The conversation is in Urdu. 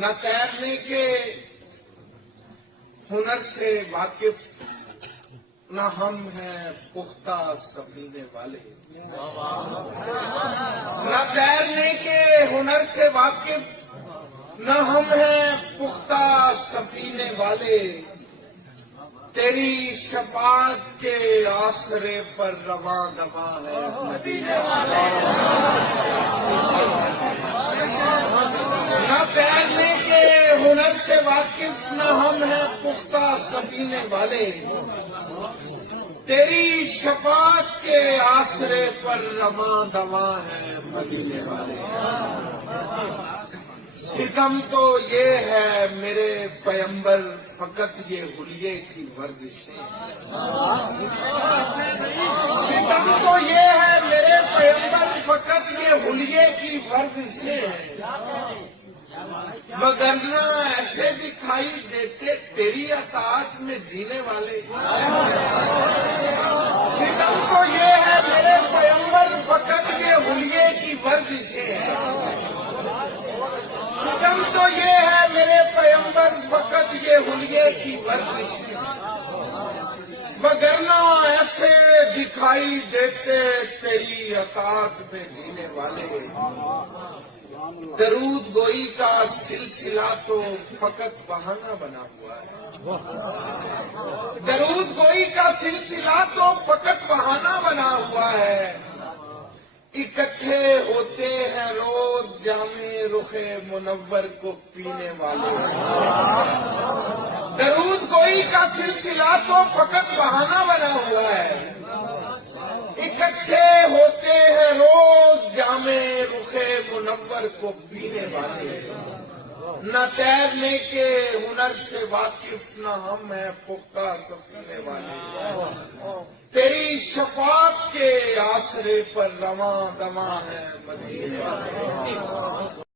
نہ تیرنے کے ہنر سے واقف نہ ہم ہیں پختہ سفینے والے، نہ تیرنے کے ہنر سے واقف نہ ہم ہیں پختہ سفینے والے، تیری شفاعت کے آسرے پر رواں دواں ہے مدینے والے، نہ تیرنے کے ہنر سے واقف نہ ہم ہیں پختہ سفینے والے، تیری شفاعت کے آسرے پر رواں دواں ہے مدینے والے۔ ستم تو یہ ہے میرے پیمبر فقط یہ حلیے کی ورزشیں، ستم تو یہ ہے میرے پیمبر فقط یہ حلیے کی ورزشیں، وگرنہ ایسے دکھائی دیتے تیری اطاعت میں جینے والے۔ ستم تو یہ ہے میرے پیمبر فقط یہ حلیے کی ورزشیں، ستم تو یہ ہے میرے پیمبر فقط یہ حلیے کی ورزشیں، وگرنہ ایسے دکھائی دیتے تیری اطاعت میں جینے والے۔ درود گوئی کا سلسلہ تو فقط بہانہ بنا ہوا ہے، درود گوئی کا سلسلہ تو فقط بہانہ بنا ہوا ہے، اکٹھے ہوتے ہیں روز جام رخ منور کو پینے والے۔ درود گوئی کا سلسلہ تو فقط بہانہ بنا ہوا ہے، اکٹھے ہوتے ہیں روز جام رخ منور کو پینے والے، نہ تیرنے کے ہنر سے واقف نہ ہم ہیں پختہ سفینے والے، تیری شفاعت کے آسرے پر رواں دواں ہے مدینے والے۔